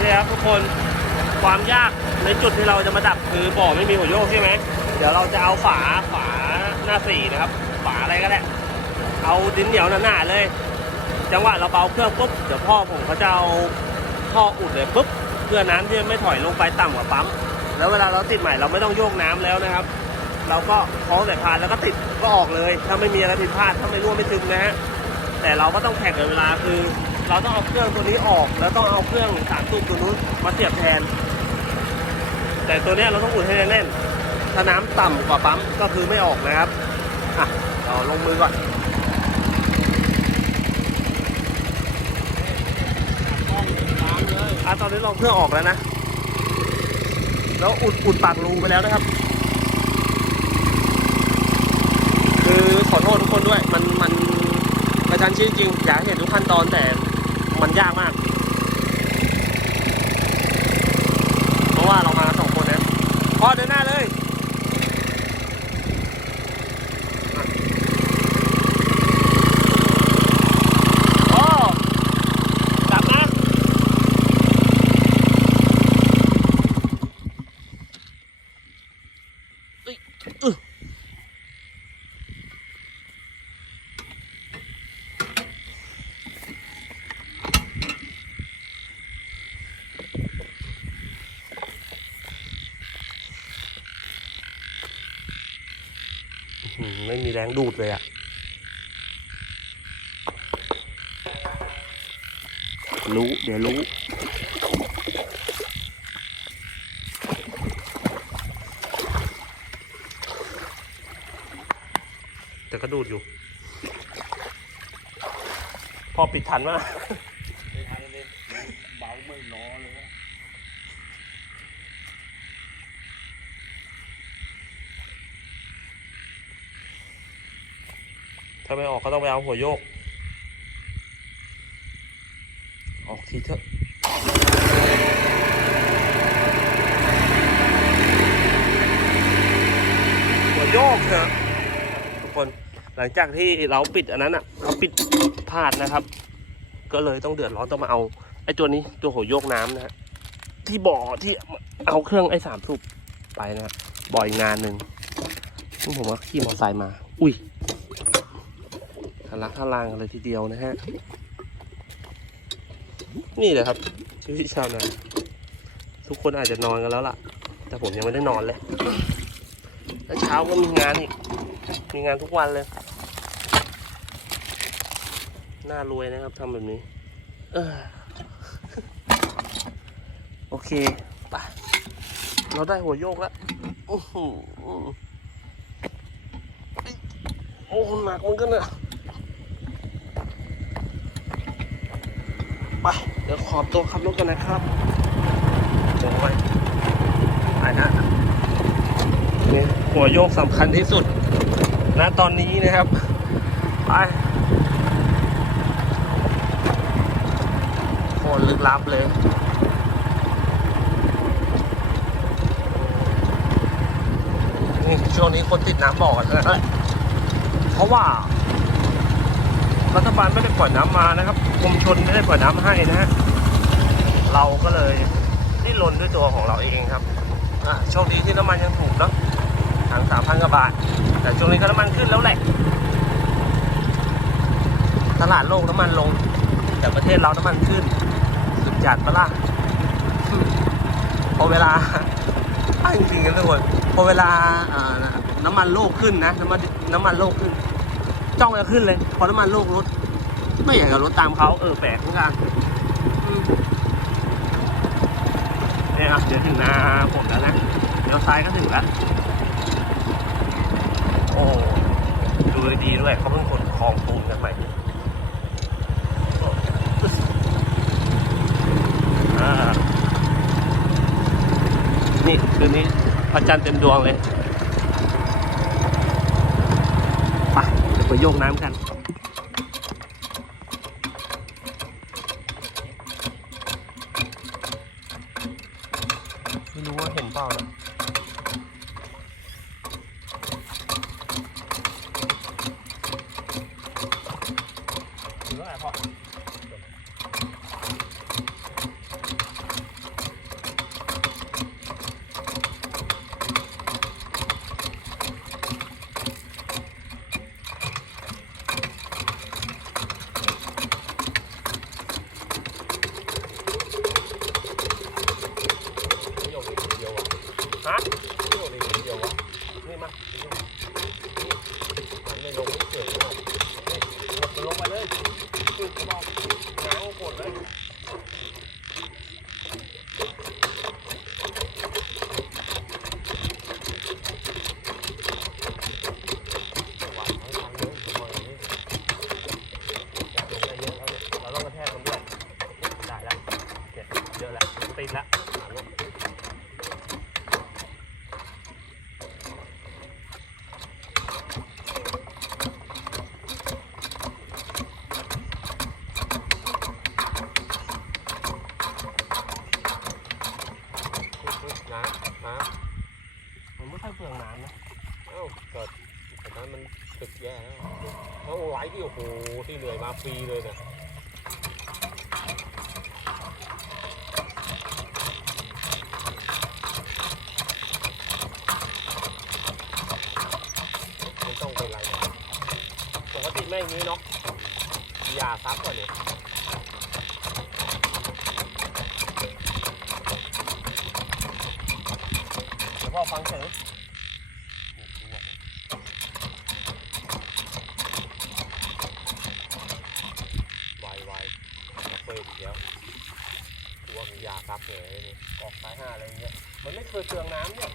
นี่ครับทุกคนความยากในจุดที่เราจะมาดับคือบ่อไม่มีหัวโยกใช่ไหมเดี๋ยวเราจะเอาฝาฝาหน้าสี่นะครับ ฝาอะไรก็ได้เอาดินเหนียวหนาๆเลย จังหวะเราเบาเครื่องปุ๊บเดี๋ยวพ่อผมเขาจะเอาท่ออุดเลยปุ๊บเพื่อน้ำที่ไม่ถอยลงไปต่ำกว่าปั๊มแล้วเวลาเราติดใหม่เราไม่ต้องโยกน้ำแล้วนะครับ เราก็คล้องสายพานแล้วก็ติดก็ออกเลย ถ้าไม่มีอะไรผิดพลาดถ้าไม่รั่วไม่ซึมนะฮะแต่เราก็ต้องแข่งกับเวลาคือ เราต้องเอาเครื่องตัวนี้ออก แล้วต้องเอาเครื่องสามตูบตัวนู้นมาเสียบแทน แต่ตัวนี้เราต้องอุดให้แน่นถ้าน้ำต่ำกว่าปั๊มก็คือไม่ออกนะครับอะเราลงมือก่อนอะตอนนี้เราเครื่องออกแล้วนะ แล้วอุดอุดปากรูไปแล้วนะครับ คือขอโทษทุกคนด้วย มันมันกระชันชิดจริง อยากเห็นทุกขั้นตอนแต่ มันยากมาก เพราะว่าเรามาสองคนนะพอเดินหน้าเลยโอ้กลับนะเอ้ยอึหือ ไม่มีแรงดูดเลยอะรู้เดี๋ยวรู้แต่ก็ดูดอยู่ พอปิดทันวะไม่ทันเลยเบาไม่ล้อเลยอะ ถ้าไม่ออกก็ต้องไปเอาหัวโยก ออกทีเถอะหัวโยกเถอะทุกคนหลังจากที่เราปิดอันนั้นอะเราปิดพลาดนะครับ ก็เลยต้องเดือดร้อนต้องมาเอาไอ้ตัวนี้ตัวหัวโยกน้ำนะฮะที่บ่อที่เอาเครื่องไอ้สามสูบไปนะบ่ออีกงานหนึ่งซึ่งผมว่าขี่มอเตอร์ไซค์มา อุ้ย ทะลักทะลางกันเลยทีเดียวนะฮะ นี่แหละครับชีวิตชาวนาทุกคนอาจจะนอนกันแล้วล่ะ แต่ผมยังไม่ได้นอนเลยแล้วเช้าก็มีงานอีก มีงานทุกวันเลย น่ารวยนะครับทำแบบนี้โอเคไปเราได้หัวโยกแล้วอื้อหือโอ้หนักเหมือนกันนะ ไปเดี๋ยวขอบตัวขับรถกันนะครับโอ้ยไปนะนี่หัวโยกสำคัญที่สุดณตอนนี้นะครับ ไปโคตรลึกลับเลยนี่ช่วงนี้คนติดน้ำบ่อกันทั้งนั้นแหละเพราะว่า รัฐบาลไม่ได้ปล่อยน้ำมานะครับกรมชนไม่ได้ปล่อยน้ำให้นะฮะเราก็เลยดิ้นรนด้วยตัวของเราเองครับอะโชคดีที่น้ำมันยังถูกเนาะถังสามพันกว่าบาท แต่ช่วงนี้ก็น้ำมันขึ้นแล้วแหละ ตลาดโลกน้ำมันลง แต่ประเทศเราน้ำมันขึ้น สุดจัดปะล่ะพอเวลาจริงๆกันทุกคนพอเวลาอ่าน้ำมันโลกขึ้นนะน้ำมันน้ำมันโลกขึ้น จ้องจะขึ้นเลย พอน้ำมันโลกลดไม่อยากจะลดตามเขาเออแปลกเหมือนกันเนี่ยครับเดี๋ยวถึงนาผมแล้วนะเดี๋ยวซ้ายก็ถึงแล้วโอ้ดูดีด้วยเขาเพิ่งขนคลองปูนกันใหม่อ่านี่คืนนี้พระจันทร์เต็มดวงเลย ไปโยกน้ำกัน ไม่รู้ว่าเห็นเปล่านะถือว่าไงพ่อ ฮะเที่ยวเลยเดียววะนี่มาหันไม่ลงไม่เฉยหรอกกดมันลงไปเลยปึ๊บบอกหางกดเลย วางทั้งทางเลยปล่อยนี่ ลงได้เยอะแล้วเนี่ยเราต้องกระแทกมันด้วยได้แล้วเจ็ดเยอะแล้วติดแล้วหางลง น้ำน้มันไม่ค่อยเปลืองน้ำนะำเอ้าเกิดแต่นั้นมันตึกแย่แล้วแล้วไหลที่โอ้โหที่เหนื่อยมาฟรีเลยเนี่ยมันต้องเป็นไรนะปกติไม่อย่างนี้เนาะยาซับก่อนเนี่ย เดี๋ยวพ่อ ฟังเสียงไวไวเปิดอีกแล้วกูว่ามียาซับเลยเนี่ยออกสายห้าอะไรเงี้ย มันไม่เคยเจืองน้ำเนี่ย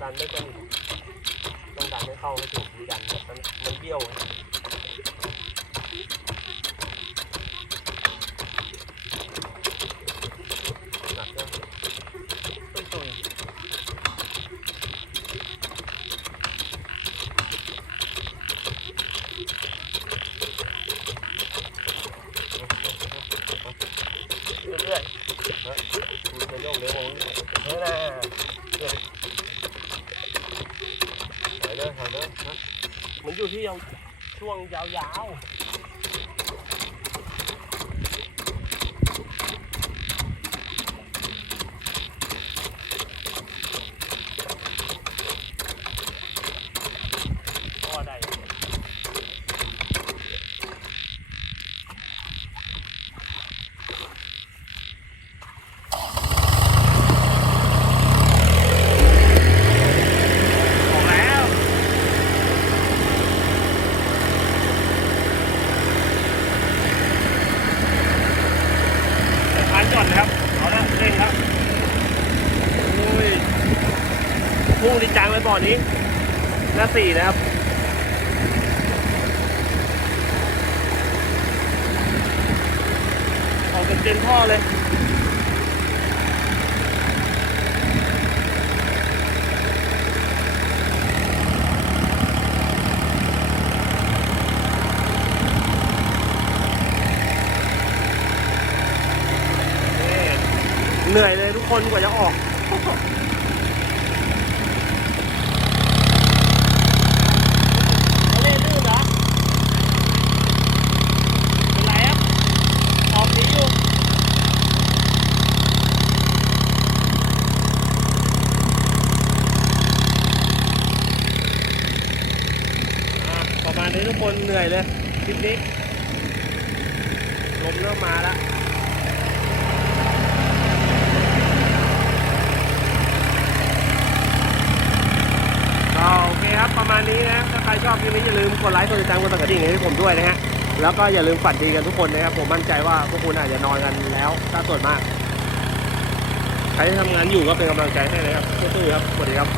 ดันไม่สนิทต้องดันให้เข้าให้ถูกดีดันแบบนั้นมันเบี้ยวหนักก็ตุยเรื่อยๆคุณจะโยกเร็วกว่ามึงเฮ้ยนะ ถอยเลยถอยเลยนะมันอยู่ที่ยาวช่วงยาวๆ บ่อนนี้หน้าสี่นะครับออกเป็นเต็มท่อเลยเหนื่อยเลยทุกคนกว่าจะ เลยคลิปนี้ลมเริ่มมาแล้วโอเคครับ ประมาณนี้นะ ถ้าใครชอบคลิปนี้อย่าลืมกดไลค์ กดติดตาม กดสั่นกระดิ่งให้ผมด้วยนะฮะ แล้วก็อย่าลืมฝันดีกันทุกคนนะครับ ผมมั่นใจว่าพวกคุณอาจจะนอนกันแล้วถ้าส่วนมาก ใครที่ทำงานอยู่ก็เป็นกำลังใจให้นะครับสู้ๆครับ สวัสดีครับ